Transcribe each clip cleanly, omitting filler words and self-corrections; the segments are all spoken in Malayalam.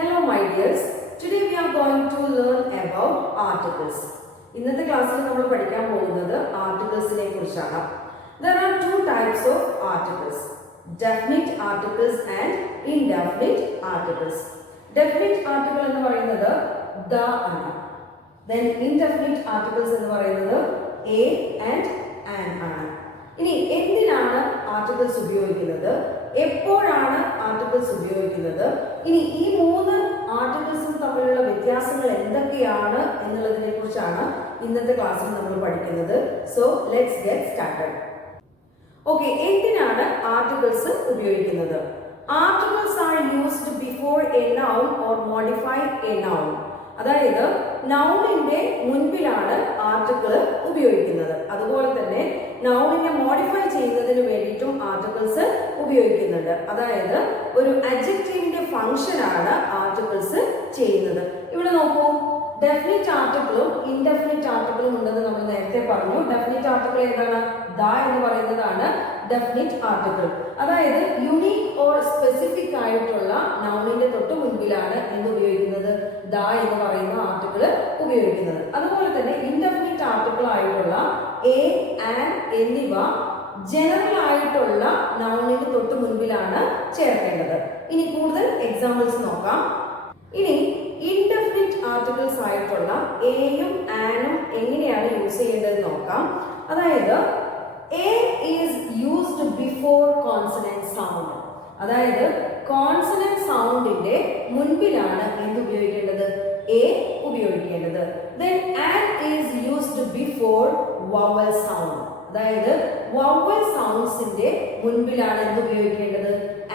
Hello my dears. Today we are going to learn about articles. ഇന്നത്തെ ക്ലാസ്സിൽ നമ്മൾ പഠിക്കാൻ പോകുന്നത് ആർട്ടിക്കിൾസിനെ കുറിച്ചാണ്. There are two types of articles. Definite articles and indefinite articles. Definite article എന്ന് പറയുന്നത് the ആണ്. Then indefinite articles എന്ന് പറയുന്നത് a and an ആണ്. ഇനി എന്തിനാണ് ആർട്ടിക്കിൾസ് ഉപയോഗിക്കുന്നത്, എപ്പോഴാണ് ആർട്ടിക്കിൾസ് ഉപയോഗിക്കുന്നത്, ഇനി ഈ മൂന്ന് ആർട്ടിക്കിൾസും തമ്മിലുള്ള വ്യത്യാസങ്ങൾ എന്തൊക്കെയാണ് എന്നുള്ളതിനെ കുറിച്ചാണ് ഇന്നത്തെ ക്ലാസ്സിൽ നമ്മൾ പഠിക്കുന്നത്. So let's get started. Okay, എന്തിനാണ് ആർട്ടിക്കിൾസ് ഉപയോഗിക്കുന്നത്? Articles are used before A noun or modify A noun. അതായത് നൗണിന്റെ മുൻപിലാണ് ആർട്ടിക്കിൾ ഉപയോഗിക്കുന്നത്. അതുപോലെ തന്നെ നൗണിനെ മോഡിഫൈ ചെയ്യുന്നതിന് വേണ്ടിയിട്ടും ആർട്ടിക്കിൾസ് ഉപയോഗിക്കുന്നുണ്ട്. അതായത് ഒരു അഡ്ജക്റ്റീവിന്റെ ഫംഗ്ഷൻ ആണ് ആർട്ടിക്കിൾസ് ചെയ്യുന്നത്. ഇവിടെ നോക്കൂ, ഡെഫിനിറ്റ് ആർട്ടിക്കിളും ഇൻഡെഫിനിറ്റ് ആർട്ടിക്കിളും ഉണ്ടെന്ന് നമ്മൾ നേരത്തെ പറഞ്ഞു. ഡെഫിനിറ്റ് ആർട്ടിക്കിൾ ഏതാണ്? ദ എന്ന് പറയുന്നതാണ് ഡെഫിനിറ്റ് ആർട്ടിക്കിൾ. അതായത് യുണീക് ഓർ സ്പെസിഫിക് ആയിട്ടുള്ള നൗണിന്റെ തൊട്ട് മുൻപിലാണ് എന്ന് ഉപയോഗിക്കുന്നത്, ദ എന്ന് പറയുന്ന ആർട്ടിക്കിൾ ഉപയോഗിക്കുന്നത്. അതുപോലെ തന്നെ ഇൻഡെഫിനിറ്റ് ആർട്ടിക്കിൾ ആയിട്ടുള്ള എ, ആൻ എന്നിവ ജനറൽ ആയിട്ടുള്ള നൗണിന്റെ തൊട്ട് മുൻപിലാണ് ചേർക്കേണ്ടത്. ഇനി കൂടുതൽ എക്സാമ്പിൾസ് നോക്കാം. ഇനി ഇൻഡെഫിനിറ്റ് ആർട്ടിക്കിൾസ് ആയിട്ടുള്ള എയും ആനും എങ്ങനെയാണ് യൂസ് ചെയ്യേണ്ടത് നോക്കാം. അതായത് A is used before consonant sound. അതായത് കോൺസണന്റ് സൗണ്ടിന്റെ മുൻപിലാണ് എന്ത് ഉപയോഗിക്കേണ്ടത്? എ ഉപയോഗിക്കേണ്ടത്. Then an is used before vowel sound. അതായത് വവൽ സൗണ്ട്സിന്റെ മുൻപിലാണ് എന്ത് ഉപയോഗിക്കേണ്ടത്?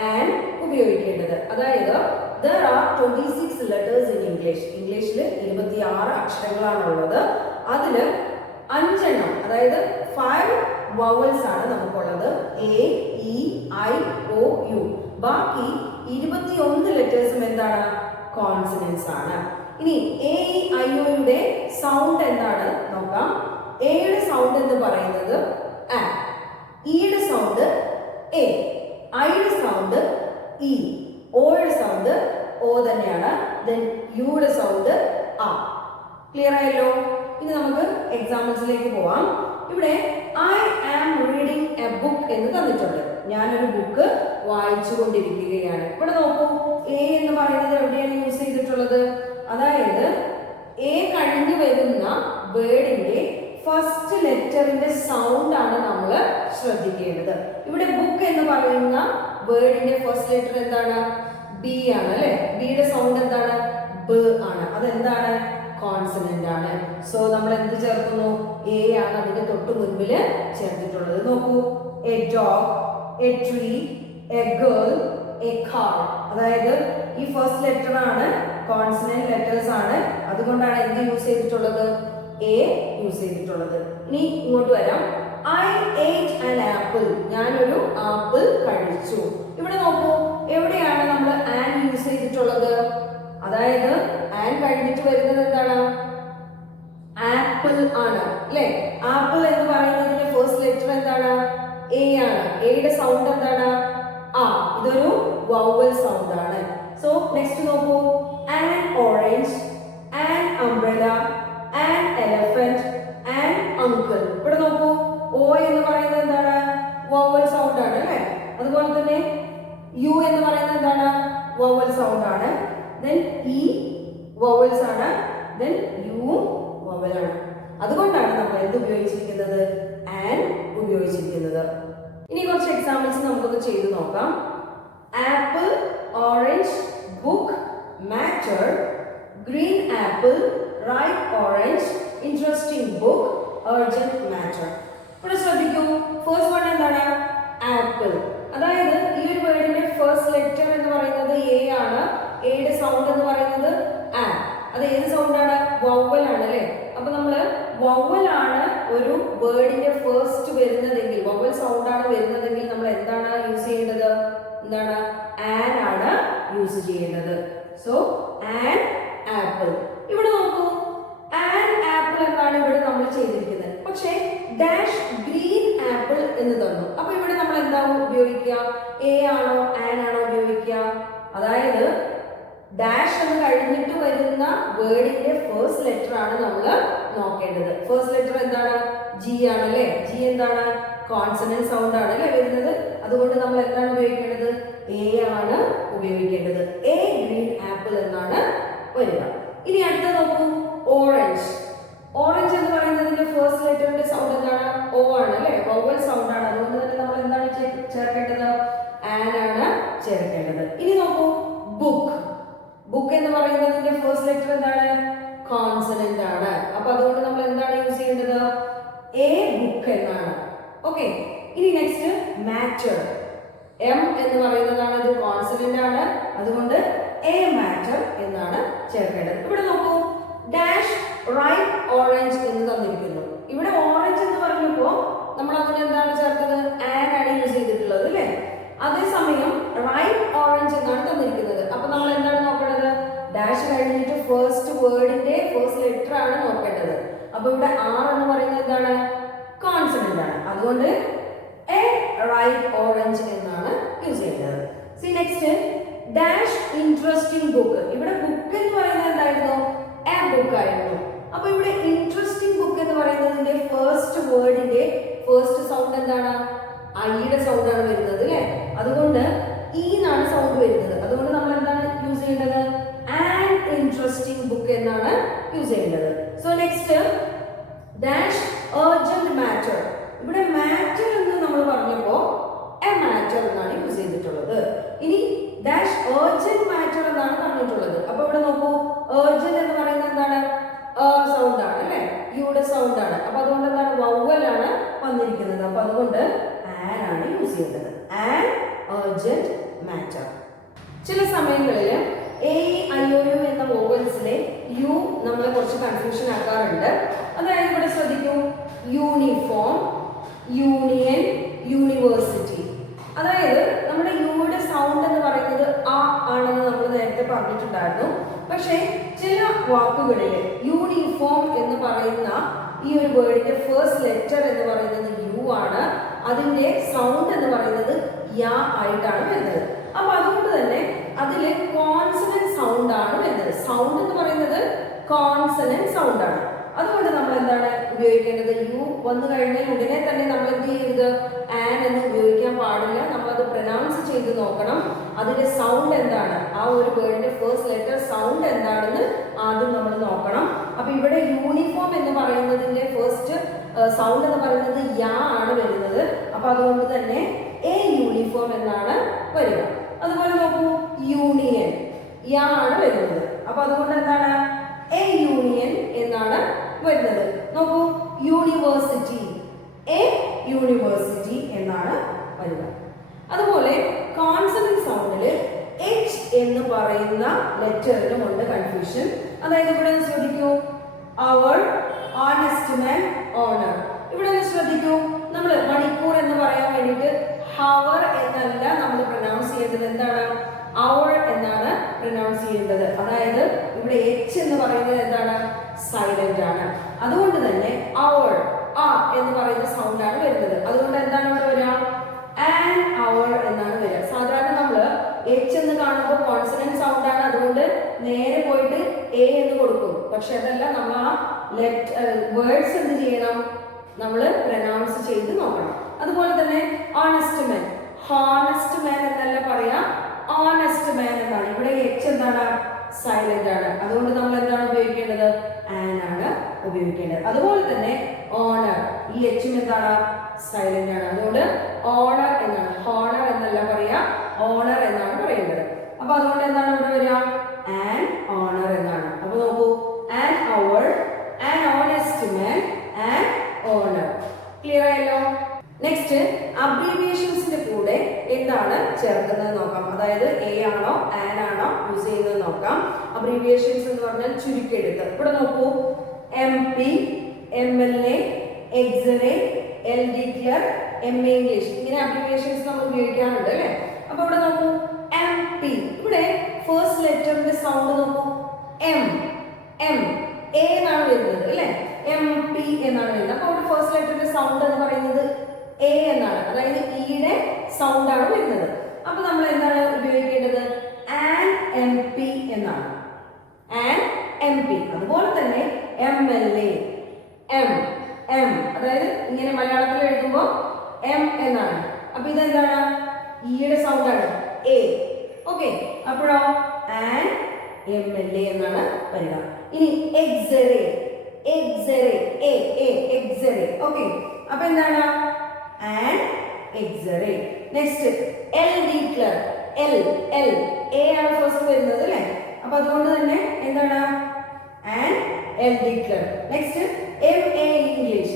ആൻ ഉപയോഗിക്കേണ്ടത്. അതായത് there are 26 letters in English. ഇംഗ്ലീഷിൽ 26 അക്ഷരങ്ങളാണുള്ളത്. അതിൽ 5 എണ്ണം, അതായത് 5 വവൽസ് ആണ് നമുക്കുള്ളത്. A, E, I, O, U. ബാക്കി 21 ലെറ്റേഴ്സും എന്താണ്? കോൺസണൻസ് ആണ്. ഇനി എ, ഇ, ഐ, ഒയുടെ സൗണ്ട് എന്താണ് നോക്കാം. എയുടെ സൗണ്ട് എന്ന് പറയുന്നത് ആ, ഇയുടെ സൗണ്ട് എ, ഐയുടെ സൗണ്ട് ഇ, ഓയുടെ സൗണ്ട് ഓ തന്നെയാണ്. ദെൻ യുടെ സൗണ്ട് ആ. ക്ലിയർ ആയല്ലോ? ഇനി നമുക്ക് എക്സാമ്പിൾസിലേക്ക് പോവാം. ഇവിടെ I am reading a book എന്ന് തന്നിട്ടുണ്ട്. ഞാനൊരു ബുക്ക് വായിച്ചുകൊണ്ടിരിക്കുകയാണ്. ഇവിടെ നോക്കൂ, എ എന്ന് പറയുന്നത് എവിടെയാണ് യൂസ് ചെയ്തിട്ടുള്ളത്? അതായത് എ കഴിഞ്ഞു വരുന്ന വേർഡിന്റെ ഫസ്റ്റ് ലെറ്ററിന്റെ സൗണ്ട് ആണ് നമ്മൾ ശ്രദ്ധിക്കേണ്ടത്. ഇവിടെ ബുക്ക് എന്ന് പറയുന്ന വേർഡിന്റെ ഫസ്റ്റ് ലെറ്റർ എന്താണ്? ബി ആണ് അല്ലെ. ബിയുടെ സൗണ്ട് എന്താണ്? ബ ആണ്. അതെന്താണ്? കോൺസണന്റ് ആണ്. സോ നമ്മൾ എന്ത് ചേർക്കുന്നു? എ ആണ് അതിന്റെ തൊട്ട് മുൻപിൽ ചേർത്തിട്ടുള്ളത്. നോക്കൂ, A dog, A tree, A girl, A car. അതായത് ഈ ഫസ്റ്റ് ലെറ്റർ ആണ്, കോൺസണന്റ് ലെറ്റേഴ്സ് ആണ്. അതുകൊണ്ടാണ് എന്ത് യൂസ് ചെയ്തിട്ടുള്ളത്? എ യൂസ് ചെയ്തിട്ടുള്ളത്. ഇനി ഇങ്ങോട്ട് വരാം. ഐ ഏറ്റ് ആൻ ആപ്പിൾ. ഞാനൊരു ആപ്പിൾ കഴിച്ചു. ഇവിടെ നോക്കൂ, എവിടെയാണ് നമ്മൾ ആൻ യൂസ് ചെയ്തിട്ടുള്ളത്? അതായത് ആൻ കഴിഞ്ഞിട്ട് വരുന്നത് എന്താണ്? ആപ്പിൾ ആണ് അല്ലെ. ആപ്പിൾ എന്ന് പറയുന്നതിന്റെ ഫസ്റ്റ് ലെറ്റർ എന്താണ്? എ ആണ്. എയുടെ സൗണ്ട് എന്താണ്? ആ. ഇതൊരു വവൽ സൗണ്ട് ആണ്. സോ നെക്സ്റ്റ് നോക്കൂ, an orange, an umbrella, an elephant, an uncle. ഇവിടെ നോക്കൂ, ഓ എന്ന് പറയുന്നത് എന്താണ്? വവൽ സൗണ്ട് ആണ് അല്ലെ. അതുപോലെ തന്നെ യു എന്ന് പറയുന്നത് എന്താണ്? വവൽ സൗണ്ട് ആണ്. ദെൻ ഇ വവൽസ് ആണ്. ദെൻ യു വവൽ ആണ്. അതുകൊണ്ടാണ് നമ്മൾ എന്ത് ഉപയോഗിച്ചിരിക്കുന്നത്? ആൻ ഉപയോഗിച്ചിരിക്കുന്നത്. ഇനി കുറച്ച് എക്സാമ്പിൾസ് നമുക്കൊന്ന് ചെയ്തു നോക്കാം. Apple, orange, book, matter, green apple, ripe orange, interesting book, urgent matter. ഇവിടെ ശ്രദ്ധിക്കൂ, ഫസ്റ്റ് വൺ എന്താണ്? ആപ്പിൾ. അതായത് ഈ ഒരു വേർഡിന്റെ ഫസ്റ്റ് ലെറ്റർ എന്ന് പറയുന്നത് എ ആണ്. എയുടെ സൗണ്ട് എന്ന് പറയുന്നത് ആ. അത് ഏത് സൗണ്ട് ആണ്? വവൽ ആണ് അല്ലെ. അപ്പൊ നമ്മള് വവൽ ആണ് ഒരു വേർഡിന്റെ ഫസ്റ്റ് വരുന്നതെങ്കിൽ, വവൽ സൗണ്ട് ആണ് വരുന്നതെങ്കിൽ നമ്മൾ എന്താണ് യൂസ് ചെയ്യേണ്ടത്? എന്താണ്? ആൻ ആണ് യൂസ് ചെയ്യേണ്ടത്. So an apple. ഇവിടെ നോക്കൂ, ആൻ ആപ്പിൾ എന്നാണ് ഇവിടെ നമ്മൾ ചെയ്തിരിക്കുന്നത്. പക്ഷേ ഡാഷ് ഗ്രീൻ ആപ്പിൾ എന്ന് തന്നു. അപ്പൊ ഇവിടെ നമ്മൾ എന്താവും ഉപയോഗിക്കുക? എ ആണോ ആൻ ആണോ ഉപയോഗിക്കുക? അതായത് ഡാഷ് എന്ന് കഴിഞ്ഞിട്ട് വരുന്ന വേർഡിന്റെ ഫസ്റ്റ് ലെറ്റർ ആണ് നമ്മൾ നോക്കേണ്ടത്. ഫസ്റ്റ് ലെറ്റർ എന്താണ്? ജി ആണല്ലേ. ജി എന്താണ്? കോൺസണന്റ് സൗണ്ട് ആണല്ലേ വരുന്നത്. അതുകൊണ്ട് നമ്മൾ എന്താണ് ഉപയോഗിക്കേണ്ടത്? എ ആണ് ഉപയോഗിക്കേണ്ടത്. എ ഗ്രീൻ ആപ്പിൾ എന്നാണ് വരിക. ഇനി അടുത്ത നോക്കൂ, ഓറഞ്ച്. ഓറഞ്ച് എന്ന് പറയുന്നതിന്റെ ഫസ്റ്റ് ലെറ്ററിന്റെ സൗണ്ട് എന്താണ്? ഓ ആണ് അല്ലേ. വവൽ സൗണ്ട് ആണ്. അതുകൊണ്ട് തന്നെ നമ്മൾ എന്താണ് ചേർക്കേണ്ടത്? ആൻ ആണ് ചേർക്കേണ്ടത്. ഇനി നോക്കൂ, ബുക്ക്. ബുക്ക് എന്ന് പറയുന്നതിന്റെ ഫസ്റ്റ് ലെറ്റർ എന്താണ്? കോൺസണന്റ് ആണ്. അപ്പൊ അതുകൊണ്ട് നമ്മൾ എന്താണ് യൂസ് ചെയ്യേണ്ടത്? എ ബുക്ക് എന്നാണ്. ഓക്കെ. ഇനി നെക്സ്റ്റ് മാറ്റർ. എം എന്ന് പറയുന്നതാണ്, ഇത് കോൺസണന്റ് ആണ്. അതുകൊണ്ട് എ മാറ്റർ എന്നാണ് ചേർക്കേണ്ടത്. ഇവിടെ നോക്കൂ, ഡാഷ് റൈപ്പ് ഓറഞ്ച് എന്ന് തന്നിരിക്കുന്നു. ഇവിടെ ഓറഞ്ച് എന്ന് പറഞ്ഞപ്പോ നമ്മൾ അതിന് എന്താണ് ചേർത്തത്? ആൻ ആണ് യൂസ് ചെയ്തിട്ടുള്ളത് അല്ലേ. അതേസമയം റൈപ്പ് ഓറഞ്ച് എന്നാണ് തന്നിരിക്കുന്നത്. അപ്പൊ നമ്മൾ എന്താണ് നോക്കേണ്ടത്? ഡാഷ് കഴിഞ്ഞിട്ട് ഫസ്റ്റ് വേർഡിന്റെ ഫസ്റ്റ് ലെറ്റർ ആണ് നോക്കേണ്ടത്. അപ്പൊ ഇവിടെ ആർ എന്ന് പറയുന്നത് എന്താണ്? കോൺസണന്റ് ആണ്. അതുകൊണ്ട് എ റൈപ്പ് ഓറഞ്ച് എന്നാണ് യൂസ് ചെയ്യേണ്ടത്. C next, dash interesting book. ഇവിടെ ബുക്ക് എന്ന് പറയുന്നത് എന്തായിരുന്നു? എ ബുക്ക് ആയിരുന്നു. അപ്പൊ ഇവിടെ ഇൻട്രസ്റ്റിംഗ് ബുക്ക് എന്ന് പറയുന്നതിന്റെ ഫസ്റ്റ് വേർഡിന്റെ ഫസ്റ്റ് സൗണ്ട് എന്താണ്? ഐയുടെ സൗണ്ട് ആണ് വരുന്നത് അല്ലേ. അതുകൊണ്ട് ഇ എന്നാണ് സൗണ്ട് വരുന്നത്. അതുകൊണ്ട് നമ്മൾ എന്താണ് യൂസ് ചെയ്യേണ്ടത്? ആൻ ഇൻട്രസ്റ്റിംഗ് ബുക്ക് എന്നാണ് യൂസ് ചെയ്യേണ്ടത്. So next, dash urgent matter. ഇവിടെ മാറ്റർ എന്ന് നമ്മൾ പറഞ്ഞപ്പോ എ മാറ്റർ എന്നാണ് യൂസ് ചെയ്തിട്ടുള്ളത്. ഇനി ഡാഷ് അർജന്റ് മാറ്റർ എന്നാണ് പറഞ്ഞിട്ടുള്ളത്. അപ്പൊ ഇവിടെ നോക്കൂ, അർജന്റ് എന്ന് പറയുന്നത് എന്താണ്? സൗണ്ട് ആണ് അല്ലെ. യുടെ സൗണ്ട് ആണ്. അപ്പൊ അതുകൊണ്ട് എന്താണ്? വവൽ ആണ് വന്നിരിക്കുന്നത്. അപ്പൊ അതുകൊണ്ട് ആൻ ആണ് യൂസ് ചെയ്യേണ്ടത്. An urgent matter. ചില സമയങ്ങളിൽ എ ഐ ഒ യു എന്ന വോവൽസിലെ യു നമ്മളെ കുറച്ച് കൺഫ്യൂഷൻ ആക്കാറുണ്ട്. അതായത് ഇവിടെ ശ്രദ്ധിക്കൂ, യൂണിഫോം, യൂണിയൻ, യൂണിവേഴ്സിറ്റി. അതായത് നമ്മുടെ യുടെ സൗണ്ട് എന്ന് പറയുന്നത് ആ ആണെന്ന് നമ്മൾ നേരത്തെ പറഞ്ഞിട്ടുണ്ടായിരുന്നു. പക്ഷേ ചില വാക്കുകളിൽ യൂണിഫോം എന്ന് പറയുന്ന ഈ ഒരു വേർഡിന്റെ ഫസ്റ്റ് ലെറ്റർ എന്ന് പറയുന്നത് യു ആണ്. അതിന്റെ സൗണ്ട് എന്ന് പറയുന്നത് യാ ആയിട്ടാണ് വരുന്നത്. അപ്പൊ അതുകൊണ്ട് തന്നെ അതില് കോൺസണന്റ് സൗണ്ട് ആണ് വരുന്നത്. സൗണ്ട് എന്ന് പറയുന്നത് കോൺസണന്റ് സൗണ്ട് ആണ്. അതുകൊണ്ട് നമ്മൾ എന്താണ് ഉപയോഗിക്കേണ്ടത്? യു വന്നു കഴിഞ്ഞാൽ ഉടനെ തന്നെ നമ്മൾ എന്ത് ചെയ്യരുത്? ആൻ എന്ന് ഉപയോഗിക്കാൻ പാടില്ല. നമ്മളത് പ്രൊനൗൺസ് ചെയ്ത് നോക്കണം. അതിന്റെ സൗണ്ട് എന്താണ്, ആ ഒരു വേർഡിന്റെ ഫസ്റ്റ് ലെറ്റർ സൗണ്ട് എന്താണെന്ന് ആദ്യം നമ്മൾ നോക്കണം. അപ്പൊ ഇവിടെ യൂണിഫോം എന്ന് പറയുന്നതിന്റെ ഫസ്റ്റ് സൗണ്ട് എന്ന് പറയുന്നത് യാ ആണ് വരുന്നത്. അപ്പൊ അതുകൊണ്ട് തന്നെ എ യൂണിഫോം എന്നാണ് വരിക. അതുപോലെ നോക്കൂ, യൂണിയൻ, യാ ആണ് വരുന്നത്. അപ്പൊ അതുകൊണ്ട് എന്താണ്? എ യൂണിയൻ എന്നാണ് വരുന്നത്. നോക്കൂ, യൂണിവേഴ്സിറ്റി, എ യൂണിവേഴ്സിറ്റി എന്നാണ് വരിക. അതുപോലെ കോൺസണന്റ് സൗണ്ടില് എച്ച് എന്ന് പറയുന്ന ലെറ്ററിലും ഉണ്ട് കൺഫ്യൂഷൻ. അതായത് ഇവിടെ ശ്രദ്ധിക്കൂ, അവർ, ഓണസ്റ്റ് മാൻ, ഓണർ. ഇവിടെ ശ്രദ്ധിക്കൂ, നമ്മൾ മണിക്കൂർ എന്ന് പറയാൻ വേണ്ടിയിട്ട് ഹവർ എന്നല്ല നമ്മൾ പ്രൊനൗൺസ് ചെയ്യേണ്ടത്. എന്താണ്? അവർ എന്നാണ് പ്രൊനൗൺസ് ചെയ്യേണ്ടത്. അതായത് ഇവിടെ എച്ച് എന്ന് പറയുന്നത് എന്താണ്? സൈലന്റ് ആണ്. അതുകൊണ്ട് തന്നെ അവർ, ആ എന്ന് പറയുന്ന സൗണ്ട് ആണ് വരുന്നത്. അതുകൊണ്ട് എന്താണ് ഇവിടെ വരിക? ആൻ അവർ എന്നാണ് വരിക. സാധാരണ നമ്മൾ എച്ച് എന്ന് കാണുമ്പോൾ കോൺസണന്റ് സൗണ്ട് ആണ്. അതുകൊണ്ട് നേരെ പോയിട്ട് എ എന്ന് കൊടുക്കും. പക്ഷെ അതല്ല, നമ്മൾ ആ വേർഡ്സ് എന്ത് ചെയ്യണം? നമ്മൾ പ്രൊനൗൺസ് ചെയ്ത് നോക്കണം. അതുപോലെ തന്നെ ഓണസ്റ്റ് മാൻ, ഹോണസ്റ്റ് മാൻ എന്നല്ല പറയാ, ഓണസ്റ്റ് മാൻ എന്നാണ്. ഇവിടെ എച്ച് എന്താണ്? സൈലന്റ് ആണ്. അതുകൊണ്ട് നമ്മൾ എന്താണ് ഉപയോഗിക്കേണ്ടത്? ആൻ ആണ് ഉപയോഗിക്കേണ്ടത്. അതുപോലെ തന്നെ ഓണർ, ഈ എച്ചും എന്താണ്? സൈലന്റ് ആണ്. അതുകൊണ്ട് ഓണർ എന്നാണ്, ഹോണർ എന്നല്ല പറയാ, ഓണർ എന്നാണ് പറയേണ്ടത്. അപ്പൊ അതുകൊണ്ട് എന്താണ് ഇവിടെ വരിക? ആൻ ഓണർ എന്നാണ്. അപ്പൊ നോക്കൂ, an hour, an honest man, an honour. Clear ആയല്ലോ? നെക്സ്റ്റ്, അബ്രീവിയേഷൻസിന്റെ കൂടെ എന്താണ് ചേർക്കുന്നത് നോക്കാം. അതായത് എ ആണോ ആൻ ആണോ യൂസ് ചെയ്യുന്നത് നോക്കാം. അബ്രീവിയേഷൻസ് എന്ന് പറഞ്ഞാൽ ചുരുക്കെഴുത്ത്. ഇവിടെ നോക്കൂ, MP, MLA, x ray, LDTR, MA English, ഇങ്ങനെ അബ്രീവിയേഷൻസ് നമ്മൾ ഉപയോഗിക്കാറുണ്ട് അല്ലേ. അപ്പൊ ഇവിടെ നോക്കൂ, MP. ഇവിടെ ഫസ്റ്റ് ലെറ്ററിന്റെ സൗണ്ട് നോക്കൂ, എം, എം, എ എന്നാണ് വരുന്നത് അല്ലേ. MP എന്നാണ് വരുന്നത്. അപ്പൊ ഇവിടെ ഫസ്റ്റ് ലെറ്ററിന്റെ സൗണ്ട് എന്ന് പറയുന്നത് എ എന്നാണ്. അതായത് ഇയുടെ സൗണ്ട് ആണ് വരുന്നത്. അപ്പൊ നമ്മൾ എന്താണ് ഉപയോഗിക്കേണ്ടത്? ആൻ MP എന്നാണ്. An MP. അതുപോലെ തന്നെ MLA, M, അതായത് ഇങ്ങനെ മലയാളത്തിൽ എഴുതുമ്പോൾ M എന്നാണ്. അപ്പൊ ഇതെന്താണ്? ഈയുടെ സൗണ്ട് ആണ് A. ഓക്കെ, അപ്പോഴോ ആൻ MLA എന്നാണ് വരിക. ഇനി എക്സറേ, ഓക്കെ, അപ്പൊ എന്താണ്? An x ray. Next LD clerk, A ആണ് ഫസ്റ്റ് വരുന്നത് അല്ലേ? അപ്പൊ അതുകൊണ്ട് തന്നെ എന്താണ്? An LD clerk. Next MA English,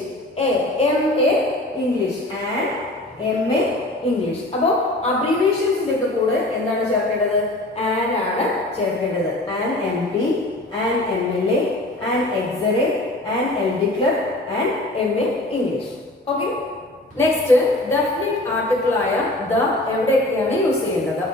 an MA English. അപ്പോൾ അബ്രീവിയേഷൻസിലേക്ക് കൂടെ എന്താണ് ചേർക്കേണ്ടത്? ആൻ ആണ് ചേർക്കേണ്ടത്. An MP, an MLA, an x ray, an LD clerk, an MA English. Okay, next definite article ആയ ദ എവിടെയൊക്കെയാണ് യൂസ് ചെയ്യേണ്ടത്?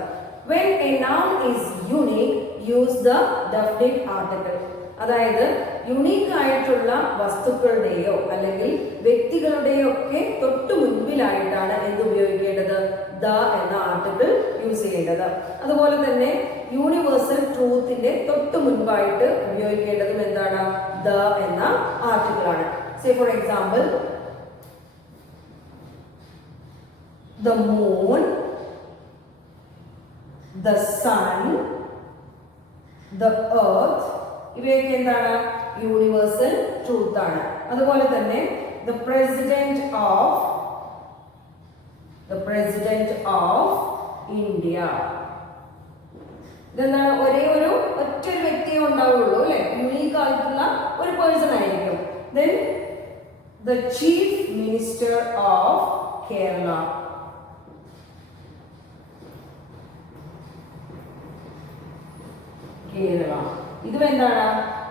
When a noun is unique, use the definite article. അതായത് യുണീക്ക് ആയിട്ടുള്ള വസ്തുക്കളുടെയോ അല്ലെങ്കിൽ വ്യക്തികളുടെയോ ഒക്കെ തൊട്ടു മുൻപിലായിട്ടാണ് എന്ത് ഉപയോഗിക്കേണ്ടത്? ദ എന്ന ആർട്ടിക്കിൾ യൂസ് ചെയ്യേണ്ടത്. അതുപോലെ തന്നെ യൂണിവേഴ്സൽ ട്രൂത്തിന്റെ തൊട്ടു മുൻപായിട്ട് ഉപയോഗിക്കേണ്ടതും എന്താണ്? ദ എന്ന ആർട്ടിക്കിൾ ആണ്. Say for example, the moon, the sun, the earth, ഇവയൊക്കെ എന്താണ്? യൂണിവേഴ്സൽ ട്രൂത്ത് ആണ്. അതുപോലെ തന്നെ the president of India, ഇതെന്താണ്? ഒറ്റൊരു വ്യക്തിയെ ഉണ്ടാവുള്ളൂ അല്ലെ? യുണീക്ക് ആയിട്ടുള്ള ഒരു പേഴ്സൺ ആയിരിക്കും. then the chief minister of Kerala, ഇതും എന്താണ്?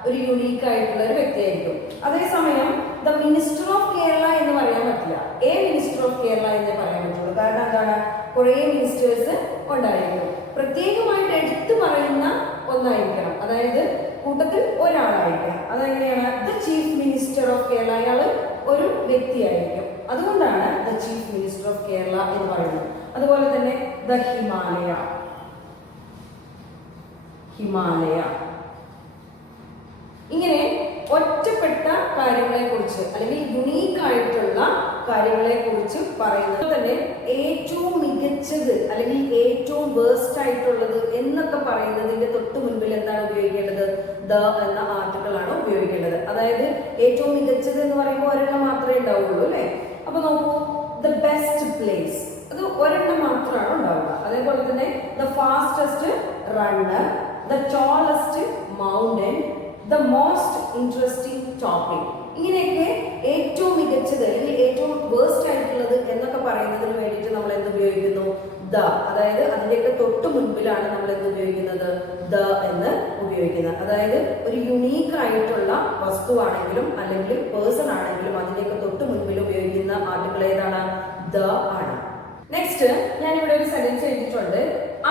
ഒരു യുണീക്ക് ആയിട്ടുള്ള ഒരു വ്യക്തിയായിരിക്കും. അതേസമയം ദ മിനിസ്റ്റർ ഓഫ് കേരള എന്ന് പറയാൻ പറ്റില്ല. എ മിനിസ്റ്റർ ഓഫ് കേരള എന്ന് പറയാൻ പറ്റുള്ളൂ. കാരണം എന്താണ്? കുറേ മിനിസ്റ്റേഴ്സ് ഉണ്ടായിരിക്കും. പ്രത്യേകമായിട്ട് എടുത്തു പറയുന്ന ഒന്നായിരിക്കണം, അതായത് കൂട്ടത്തിൽ ഒരാളായിരിക്കണം. അതെങ്ങനെയാണ്? The chief minister of Kerala, അയാൾ ഒരു വ്യക്തിയായിരിക്കും. അതുകൊണ്ടാണ് the chief minister of Kerala എന്ന് പറയുന്നത്. അതുപോലെ തന്നെ ദ ഹിമാലയ, ഇങ്ങനെ ഒറ്റപ്പെട്ട കാര്യങ്ങളെ കുറിച്ച് അല്ലെങ്കിൽ യുണീക്ക് ആയിട്ടുള്ള കാര്യങ്ങളെ കുറിച്ച് പറയുന്നത് തന്നെ ഏറ്റവും മികച്ചത് അല്ലെങ്കിൽ ഏറ്റവും വേസ്റ്റ് ആയിട്ടുള്ളത് എന്നൊക്കെ പറയുന്നതിന്റെ തൊട്ട് മുൻപിൽ എന്താണ് ഉപയോഗിക്കേണ്ടത്? ദ എന്ന ആർട്ടിക്കിൾ ആണ് ഉപയോഗിക്കേണ്ടത്. അതായത് ഏറ്റവും മികച്ചത് എന്ന് പറയുമ്പോൾ ഒരെണ്ണം മാത്രമേ ഉണ്ടാവുള്ളൂ അല്ലെ? അപ്പൊ നോക്കൂ, ദ ബെസ്റ്റ് പ്ലേസ്, അത് ഒരെണ്ണം മാത്രമാണ് ഉണ്ടാവുക. അതേപോലെ തന്നെ the fastest runner, the tallest mountain, the most interesting topic, ഇങ്ങനെയൊക്കെ ഏറ്റവും മികച്ചത് അല്ലെങ്കിൽ ഏറ്റവും വേസ്റ്റ് ആയിട്ടുള്ളത് എന്നൊക്കെ പറയുന്നതിന് വേണ്ടിയിട്ട് നമ്മൾ എന്ത് ഉപയോഗിക്കുന്നു? ദ. അതായത് അതിന്റെയൊക്കെ തൊട്ട് മുൻപിലാണ് നമ്മൾ എന്ത് ഉപയോഗിക്കുന്നത്? ദ എന്ന് ഉപയോഗിക്കുന്നത്. അതായത് ഒരു യുണീക്ക് ആയിട്ടുള്ള വസ്തുവാണെങ്കിലും അല്ലെങ്കിൽ പേഴ്സൺ ആണെങ്കിലും അതിന്റെയൊക്കെ തൊട്ട് മുൻപിൽ ഉപയോഗിക്കുന്ന ആർട്ടിക്കിൾ ഏതാണ്? ദ ആണ്. നെക്സ്റ്റ് ഞാനിവിടെ ഒരു സെന്റൻസ് എഴുതിയിട്ടുണ്ട്.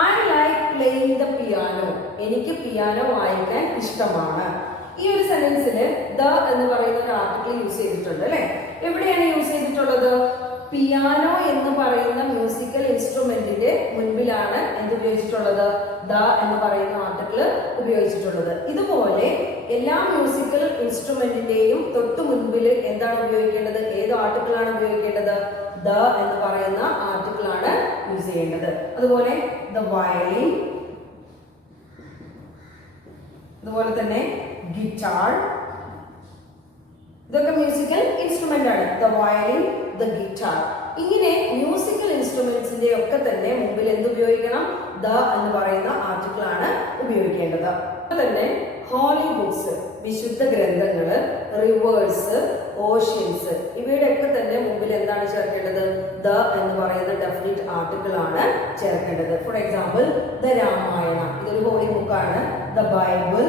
I like playing the piano. എനിക്ക് പിയാനോ വായിക്കാൻ ഇഷ്ടമാണ്. ഈ ഒരു സെന്റൻസിൽ ദ എന്ന് പറയുന്ന ഒരു ആർട്ടിക്കിൾ യൂസ് ചെയ്തിട്ടുണ്ട് അല്ലെ? എവിടെയാണ് യൂസ് ചെയ്തിട്ടുള്ളത്? പിയാനോ എന്ന് പറയുന്ന മ്യൂസിക്കൽ ഇൻസ്ട്രുമെന്റിന്റെ മുൻപിലാണ് എന്ത് ഉപയോഗിച്ചിട്ടുള്ളത്? ദ എന്ന് പറയുന്ന ആർട്ടിക്കിൾ ഉപയോഗിച്ചിട്ടുള്ളത്. ഇതുപോലെ എല്ലാ മ്യൂസിക്കൽ ഇൻസ്ട്രുമെന്റിന്റെയും തൊട്ടു മുൻപിൽ എന്താണ് ഉപയോഗിക്കേണ്ടത്? ഏത് ആർട്ടിക്കിൾ ആണ് ഉപയോഗിക്കേണ്ടത്? ദ എന്ന് പറയുന്ന ആർട്ടിക്കിൾ ആണ് യൂസ് ചെയ്യേണ്ടത്. അതുപോലെ ദ വയലിൻ, അതുപോലെ തന്നെ ഗിറ്റാർ, ഇതൊക്കെ മ്യൂസിക്കൽ ഇൻസ്ട്രുമെന്റ് ആണ്. ദ വയലിൻ, ദ ഗിറ്റാർ, ഇങ്ങനെ മ്യൂസിക്കൽ ഇൻസ്ട്രുമെന്റ്സിന്റെ ഒക്കെ തന്നെ മുമ്പിൽ എന്ത് ഉപയോഗിക്കണം? ദ എന്ന് പറയുന്ന ആർട്ടിക്കിൾ ആണ് ഉപയോഗിക്കേണ്ടത്. തന്നെ ഹോളി ബുക്സ്, വിശുദ്ധ ഗ്രന്ഥങ്ങള്, റിവേഴ്സ്, ഓഷ്യൻസ്, ഇവയുടെ ഒക്കെ തന്നെ മുമ്പിൽ എന്താണ് ചേർക്കേണ്ടത്? ദ എന്ന് പറയുന്ന ഡെഫിനിറ്റ് ആർട്ടിക്കിൾ ആണ് ചേർക്കേണ്ടത്. ഫോർ എക്സാമ്പിൾ ദ രാമായണ, ഇതൊരു ഹോളി ബുക്കാണ്. ദ ബൈബിൾ,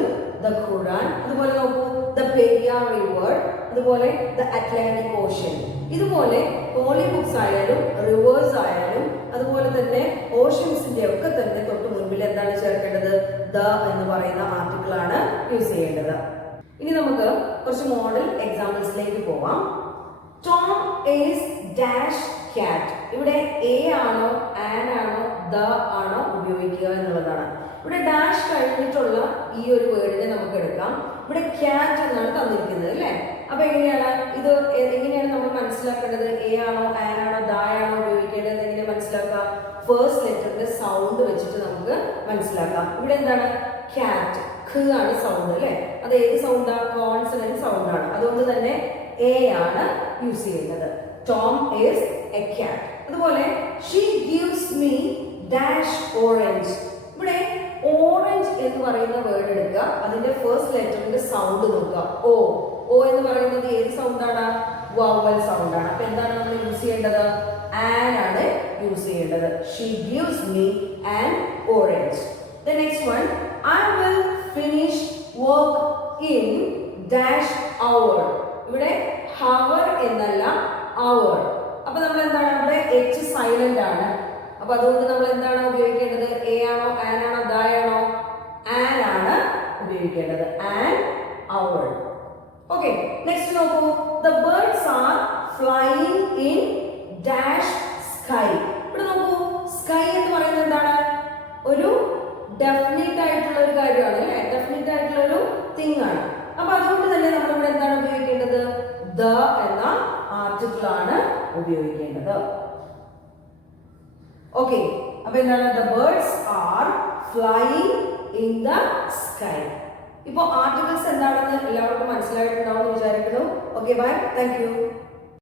ദ ഖുറാൻ, അതുപോലെ നോക്കൂ ദ പെരിയാർ റിവർ, അതുപോലെ ദ അറ്റ്ലാന്റിക് ഓഷ്യൻ. ഇതുപോലെ ഹോളി ബുക്സ് ആയാലും റിവേഴ്സ് ആയാലും അതുപോലെ തന്നെ ഓഷ്യൻസിന്റെ ഒക്കെ തന്നെ തൊട്ട് മുൻപിൽ എന്താണ് ചേർക്കേണ്ടത്? ദ എന്ന് പറയുന്ന ആർട്ടിക്കിൾ ആണ് യൂസ് ചെയ്യേണ്ടത്. ഇനി നമുക്ക് കുറച്ച് മോഡൽ എക്സാമ്പിൾസിലേക്ക് പോവാം. Tom is dash cat. ഇവിടെ എ ആണോ, ആൻ ആണോ, ദ ആണോ ഉപയോഗിക്കുക എന്നുള്ളതാണ്. ഇവിടെ ഡാഷ് കഴിഞ്ഞിട്ടുള്ള ഈ ഒരു വേർഡിനെ നമുക്ക് എടുക്കാം. ഇവിടെ ക്യാറ്റ് എന്നാണ് തന്നിരിക്കുന്നത് അല്ലേ? അപ്പൊ എങ്ങനെയാണ് ഇത് എങ്ങനെയാണ് നമ്മൾ മനസ്സിലാക്കേണ്ടത്? എ ആണോ ആൻ ആണോ ദായാണോ ഉപയോഗിക്കേണ്ടത്? എങ്ങനെ മനസ്സിലാക്കുക? ഫസ്റ്റ് ലെറ്ററിന്റെ സൗണ്ട് വെച്ചിട്ട് നമുക്ക് മനസ്സിലാക്കാം. ഇവിടെ എന്താണ്? ക്യാറ്റ്, ഖ് ആണ് സൗണ്ട് അല്ലേ? അത് ഏത് സൗണ്ടാണ്? കോൺസണന്റ് സൗണ്ട് ആണ്. അതുകൊണ്ട് തന്നെ എ ആണ് യൂസ് ചെയ്യുന്നത്. Tom is a cat. അതുപോലെ she gives me dash orange. ഇവിടെ ഓറഞ്ച് എന്ന് പറയുന്ന വേർഡ് എടുക്കുക. അതിന്റെ ഫസ്റ്റ് ലെറ്ററിന്റെ സൗണ്ട് നോക്കുക. ഓ ഓ എന്ന് പറയുന്നത് ഏത് സൗണ്ടാണ്? വവൽ സൗണ്ട് ആണ്. അപ്പൊ എന്താണ് നമ്മൾ യൂസ് ചെയ്യേണ്ടത്? ആൻ ആണ് യൂസ് ചെയ്യേണ്ടത്. She gives me an orange. The next one, I will finish work in dash hour. ഇവിടെ hour എന്നല്ല hour. അപ്പൊ നമ്മൾ എന്താണ്? ഇവിടെ h സൈലന്റ് ആണ്. അപ്പൊ അതുകൊണ്ട് നമ്മൾ എന്താണ് ഉപയോഗിക്കേണ്ടത്? എ ആണോ ആൻ ആണോ ദായാണോ? ആൻ ആണ് ഉപയോഗിക്കേണ്ടത്. An hour. ഓക്കെ, നെക്സ്റ്റ് നോക്കൂ. The birds are flying in dash sky. ഇവിടെ നോക്കൂ, സ്കൈ എന്ന് പറയുന്നത് എന്താണ്? ഒരു ഡെഫിനിറ്റ് ആയിട്ടുള്ള ഒരു കാര്യമാണ് അല്ലേ? ഡെഫിനിറ്റ് ആയിട്ടുള്ള ഒരു തിങ് ആണ്. അപ്പൊ അതുകൊണ്ട് തന്നെ നമ്മൾ ഇവിടെ എന്താണ് ഉപയോഗിക്കേണ്ടത്? ദ എന്ന ആർട്ടിക്കിൾ ആണ് ഉപയോഗിക്കേണ്ടത്. ഓക്കെ, അപ്പൊ എന്താണ്? The birds are flying in the sky. ഇപ്പൊ ആർട്ടിക്കിൾസ് എന്താണെന്ന് എല്ലാവർക്കും മനസ്സിലായിട്ടുണ്ടാവും എന്ന് വിചാരിക്കുന്നു. Okay, bye, thank U.